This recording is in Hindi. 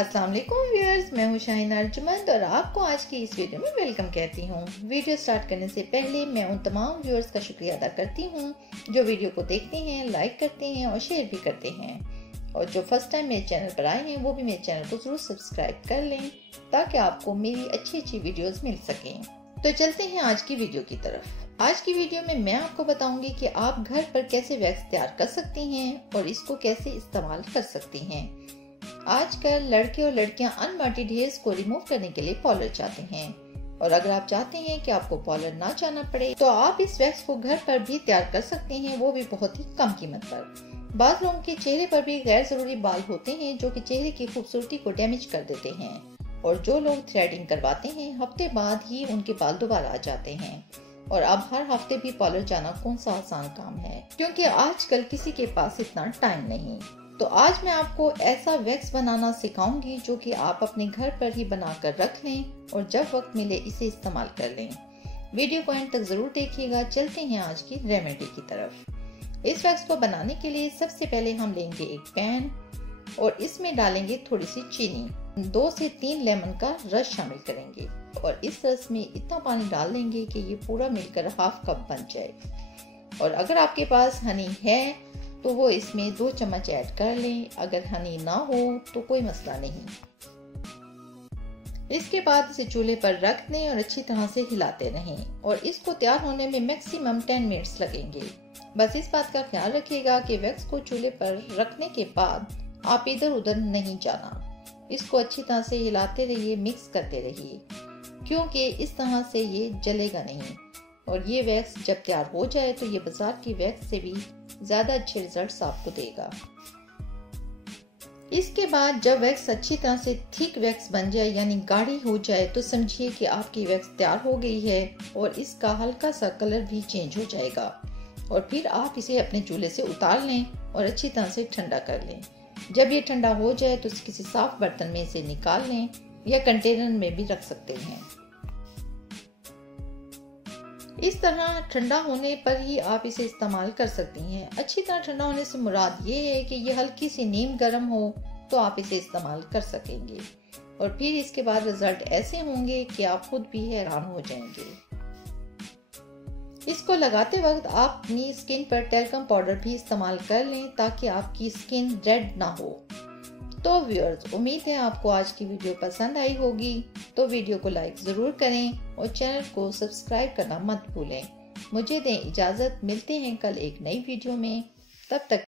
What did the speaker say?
अस्सलाम वालेकुम व्यूअर्स, मैं हूं शाहीन अर्जुमंद और आपको आज की इस वीडियो में वेलकम कहती हूं। वीडियो स्टार्ट करने से पहले मैं उन तमाम व्यूअर्स का शुक्रिया अदा करती हूं जो वीडियो को देखते हैं, लाइक करते हैं और शेयर भी करते हैं। और जो फर्स्ट टाइम मेरे चैनल पर आए हैं वो भी मेरे चैनल को जरूर सब्सक्राइब कर लें ताकि आपको मेरी अच्छी वीडियोज मिल सकें। तो चलते हैं आज की वीडियो की तरफ। आज की वीडियो में मैं आपको बताऊंगी कि आप घर पर कैसे वैक्स तैयार कर सकती हैं और इसको कैसे इस्तेमाल कर सकती हैं। आजकल लड़के और लड़कियां अनवांटेड हेयर्स को रिमूव करने के लिए पार्लर जाते हैं और अगर आप चाहते हैं कि आपको पार्लर ना जाना पड़े तो आप इस वैक्स को घर पर भी तैयार कर सकते हैं, वो भी बहुत ही कम कीमत पर। बाज़ लोगों के चेहरे पर भी गैर जरूरी बाल होते हैं जो कि चेहरे की खूबसूरती को डैमेज कर देते हैं और जो लोग थ्रेडिंग करवाते हैं हफ्ते बाद ही उनके बाल दोबारा आ जाते हैं। और अब हर हफ्ते भी पार्लर जाना कौन सा आसान काम है, क्योंकि आजकल किसी के पास इतना टाइम नहीं। तो आज मैं आपको ऐसा वैक्स बनाना सिखाऊंगी जो कि आप अपने घर पर ही बनाकर रख लें और जब वक्त मिले इसे इस्तेमाल कर लें। वीडियो को एंड तक जरूर देखिएगा। चलते हैं आज की रेमेडी की तरफ। इस वैक्स को बनाने के लिए सबसे पहले हम लेंगे एक पैन और इसमें डालेंगे थोड़ी सी चीनी, 2 से 3 लेमन का रस शामिल करेंगे और इस रस में इतना पानी डाल देंगे कि ये पूरा मिलकर हाफ कप बन जाए। और अगर आपके पास हनी है तो वो इसमें 2 चम्मच ऐड कर लें, अगर हनी ना हो तो कोई मसला नहीं। इसके बाद इसे चूल्हे पर रख दें और अच्छी तरह से हिलाते रहें और इसको तैयार होने में मैक्सिमम 10 मिनट्स लगेंगे। बस इस बात का ख्याल रखिएगा कि वैक्स को चूल्हे पर रखने के बाद आप इधर उधर नहीं जाना। इसको अच्छी तरह से हिलाते रहिए, मिक्स करते रहिए, क्योंकि इस तरह से ये जलेगा नहीं। और ये वैक्स जब तैयार हो जाए तो ये बाजार की वैक्स से भी ज्यादा अच्छे रिजल्ट्स आपको देगा। इसके बाद जब वैक्स अच्छी तरह से थिक वैक्स बन जाए यानी गाढ़ी हो जाए तो समझिए कि आपकी वैक्स तैयार हो गई है और इसका हल्का सा कलर भी चेंज हो जाएगा। और फिर आप इसे अपने चूल्हे से उतार लें और अच्छी तरह से ठंडा कर लें। जब ये ठंडा हो जाए तो किसी साफ बर्तन में इसे निकाल लें या कंटेनर में भी रख सकते हैं। इस तरह ठंडा होने पर ही आप इसे इस्तेमाल कर सकती हैं। अच्छी तरह ठंडा होने से मुराद ये है कि ये हल्की सी नीम गर्म हो तो आप इसे इस्तेमाल कर सकेंगे और फिर इसके बाद रिजल्ट ऐसे होंगे कि आप खुद भी हैरान हो जाएंगे। इसको लगाते वक्त आप अपनी स्किन पर टैल्कम पाउडर भी इस्तेमाल कर लें ताकि आपकी स्किन रेड ना हो। तो व्यूअर्स, उम्मीद है आपको आज की वीडियो पसंद आई होगी। तो वीडियो को लाइक जरूर करें और चैनल को सब्सक्राइब करना मत भूलें। मुझे दें इजाजत, मिलते हैं कल एक नई वीडियो में। तब तक